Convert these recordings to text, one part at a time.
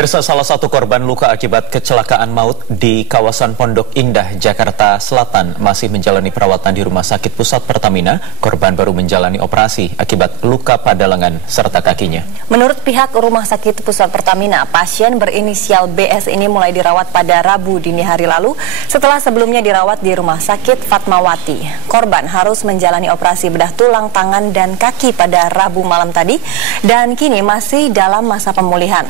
Pemirsa, salah satu korban luka akibat kecelakaan maut di kawasan Pondok Indah, Jakarta Selatan masih menjalani perawatan di Rumah Sakit Pusat Pertamina. Korban baru menjalani operasi akibat luka pada lengan serta kakinya. Menurut pihak Rumah Sakit Pusat Pertamina, pasien berinisial BS ini mulai dirawat pada Rabu dini hari lalu setelah sebelumnya dirawat di Rumah Sakit Fatmawati. Korban harus menjalani operasi bedah tulang, tangan, dan kaki pada Rabu malam tadi dan kini masih dalam masa pemulihan.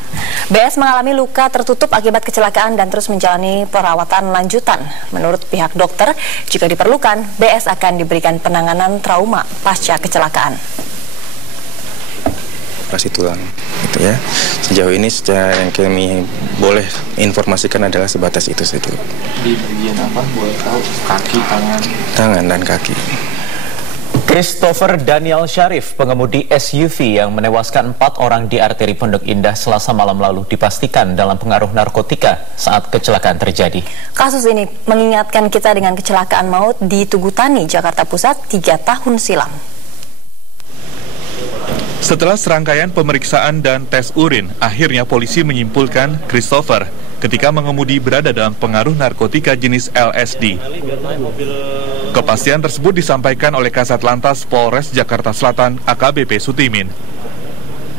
BS mengalami luka tertutup akibat kecelakaan dan terus menjalani perawatan lanjutan. Menurut pihak dokter, jika diperlukan, BS akan diberikan penanganan trauma pasca kecelakaan. Operasi tulang, gitu ya. Sejauh ini yang kami boleh informasikan adalah sebatas itu saja. Di bagian apa? Boleh tahu? Kaki, tangan? Tangan dan kaki. Christopher Daniel Syarif, pengemudi SUV yang menewaskan 4 orang di arteri Pondok Indah Selasa malam lalu dipastikan dalam pengaruh narkotika saat kecelakaan terjadi. Kasus ini mengingatkan kita dengan kecelakaan maut di Tugutani, Jakarta Pusat 3 tahun silam. Setelah serangkaian pemeriksaan dan tes urin, akhirnya polisi menyimpulkan Christopher ketika mengemudi berada dalam pengaruh narkotika jenis LSD. Kepastian tersebut disampaikan oleh Kasat Lantas Polres Jakarta Selatan AKBP Sutimin.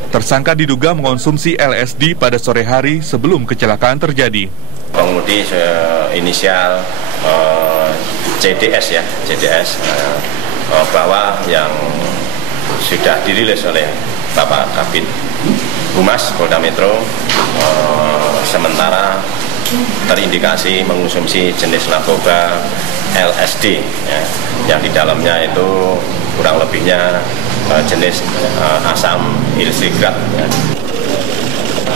Tersangka diduga mengonsumsi LSD pada sore hari sebelum kecelakaan terjadi. Pengemudi inisial CDS bahwa yang sudah dirilis oleh Bapak Kabid Humas Polda Metro sementara terindikasi mengonsumsi jenis narkoba LSD ya, yang di dalamnya itu kurang lebihnya jenis asam ilsigrat ya.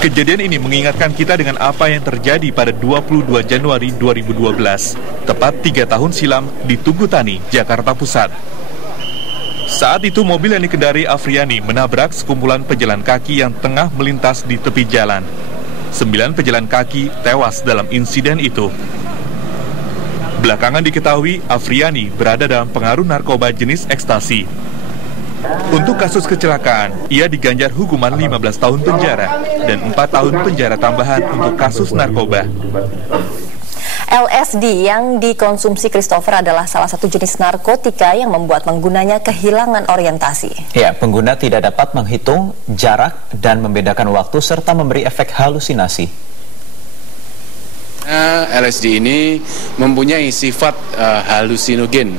Kejadian ini mengingatkan kita dengan apa yang terjadi pada 22 Januari 2012, tepat 3 tahun silam di Tugutani, Jakarta Pusat. Saat itu mobil yang dikendari Afriani menabrak sekumpulan pejalan kaki yang tengah melintas di tepi jalan. 9 pejalan kaki tewas dalam insiden itu. Belakangan diketahui Afriani berada dalam pengaruh narkoba jenis ekstasi. Untuk kasus kecelakaan, ia diganjar hukuman 15 tahun penjara dan 4 tahun penjara tambahan untuk kasus narkoba. LSD yang dikonsumsi Christopher adalah salah satu jenis narkotika yang membuat penggunanya kehilangan orientasi. Ya, pengguna tidak dapat menghitung jarak dan membedakan waktu serta memberi efek halusinasi. LSD ini mempunyai sifat halusinogen.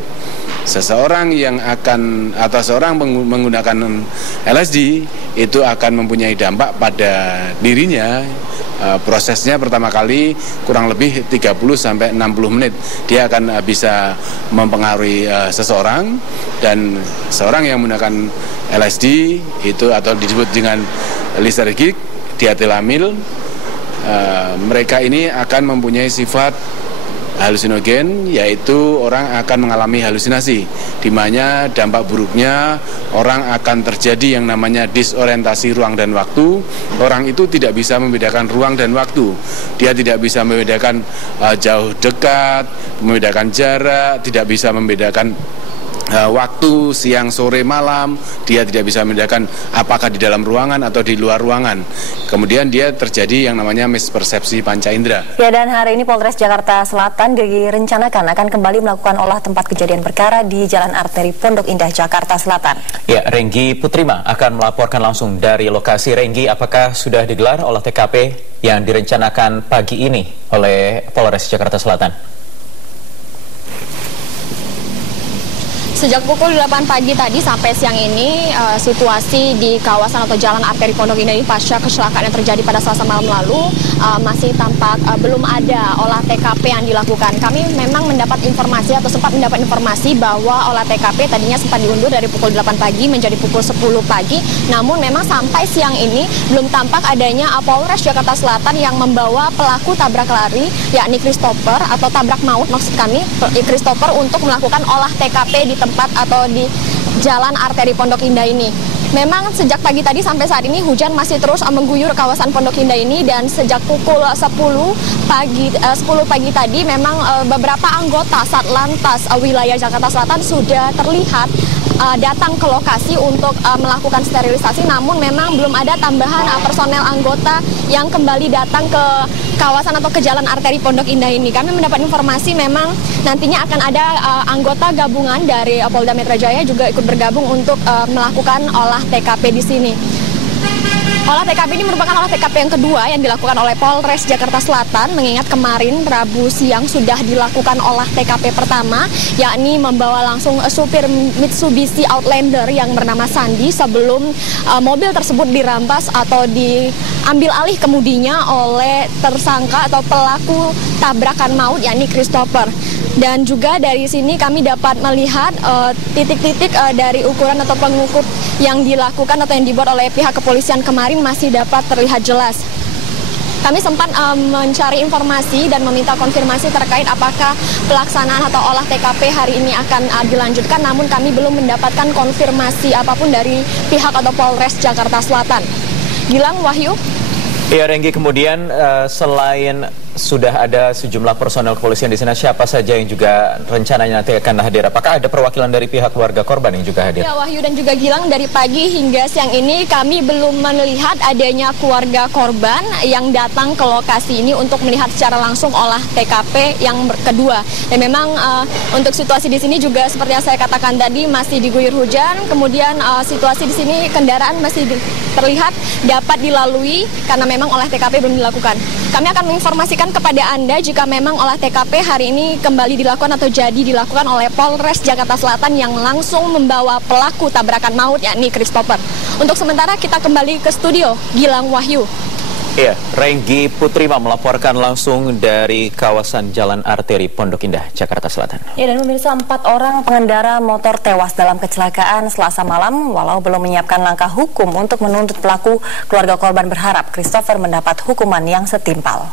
Seseorang yang akan atau seorang menggunakan LSD itu akan mempunyai dampak pada dirinya. Prosesnya pertama kali kurang lebih 30-60 menit. Dia akan bisa mempengaruhi seseorang, dan seorang yang menggunakan LSD itu atau disebut dengan lisergik, dietilamil, mereka ini akan mempunyai sifat halusinogen, yaitu orang akan mengalami halusinasi, di mana dampak buruknya orang akan terjadi yang namanya disorientasi ruang dan waktu. Orang itu tidak bisa membedakan ruang dan waktu. Dia tidak bisa membedakan jauh dekat, membedakan jarak, tidak bisa membedakan waktu, siang, sore, malam. Dia tidak bisa membedakan apakah di dalam ruangan atau di luar ruangan. Kemudian dia terjadi yang namanya mispersepsi panca indera. Ya, dan hari ini Polres Jakarta Selatan direncanakan akan kembali melakukan olah tempat kejadian perkara di Jalan Arteri Pondok Indah, Jakarta Selatan. Ya, Renggi Putrima akan melaporkan langsung dari lokasi. Renggi, apakah sudah digelar olah TKP yang direncanakan pagi ini oleh Polres Jakarta Selatan? Sejak pukul 8 pagi tadi sampai siang ini, situasi di kawasan atau Jalan Arteri Pondok Indah ini pasca kecelakaan yang terjadi pada Selasa malam lalu masih tampak belum ada olah TKP yang dilakukan. Kami memang mendapat informasi atau sempat mendapat informasi bahwa olah TKP tadinya sempat diundur dari pukul 8 pagi menjadi pukul 10 pagi. Namun memang sampai siang ini belum tampak adanya Polres Jakarta Selatan yang membawa pelaku tabrak lari, yakni Christopher atau tabrak maut maksud kami, Christopher, untuk melakukan olah TKP di tempat atau di Jalan Arteri Pondok Indah ini. Memang sejak pagi tadi sampai saat ini hujan masih terus mengguyur kawasan Pondok Indah ini, dan sejak pukul 10 pagi tadi memang beberapa anggota Satlantas wilayah Jakarta Selatan sudah terlihat datang ke lokasi untuk melakukan sterilisasi, namun memang belum ada tambahan personel anggota yang kembali datang ke kawasan atau ke jalan arteri Pondok Indah ini. Kami mendapat informasi memang nantinya akan ada anggota gabungan dari Polda Metro Jaya juga ikut bergabung untuk melakukan olah TKP di sini. Olah TKP ini merupakan olah TKP yang kedua yang dilakukan oleh Polres Jakarta Selatan, mengingat kemarin Rabu siang sudah dilakukan olah TKP pertama, yakni membawa langsung supir Mitsubishi Outlander yang bernama Sandi sebelum mobil tersebut dirampas atau diambil alih kemudinya oleh tersangka atau pelaku tabrakan maut, yakni Christopher. Dan juga dari sini kami dapat melihat titik-titik dari ukuran atau pengukur yang dilakukan atau yang dibuat oleh pihak kepolisian kemarin masih dapat terlihat jelas. Kami sempat mencari informasi dan meminta konfirmasi terkait apakah pelaksanaan atau olah TKP hari ini akan dilanjutkan, namun kami belum mendapatkan konfirmasi apapun dari pihak atau Polres Jakarta Selatan. Gilang, Wahyu. Ya, Renggi, kemudian selain sudah ada sejumlah personel kepolisian di sana, siapa saja yang juga rencananya nanti akan hadir? Apakah ada perwakilan dari pihak keluarga korban yang juga hadir? Ya, Wahyu dan juga Gilang, dari pagi hingga siang ini kami belum melihat adanya keluarga korban yang datang ke lokasi ini untuk melihat secara langsung olah TKP yang kedua. Dan memang untuk situasi di sini juga seperti yang saya katakan tadi masih diguyur hujan, kemudian situasi di sini kendaraan masih terlihat dapat dilalui karena memang olah TKP belum dilakukan. Kami akan menginformasikan kepada Anda jika memang olah TKP hari ini kembali dilakukan atau jadi dilakukan oleh Polres Jakarta Selatan yang langsung membawa pelaku tabrakan maut, yakni Christopher. Untuk sementara kita kembali ke studio, Gilang, Wahyu. Iya, Renggi Putrima melaporkan langsung dari kawasan Jalan Arteri Pondok Indah, Jakarta Selatan. Ya, dan pemirsa, 4 orang pengendara motor tewas dalam kecelakaan Selasa malam. Walau belum menyiapkan langkah hukum untuk menuntut pelaku, keluarga korban berharap Christopher mendapat hukuman yang setimpal.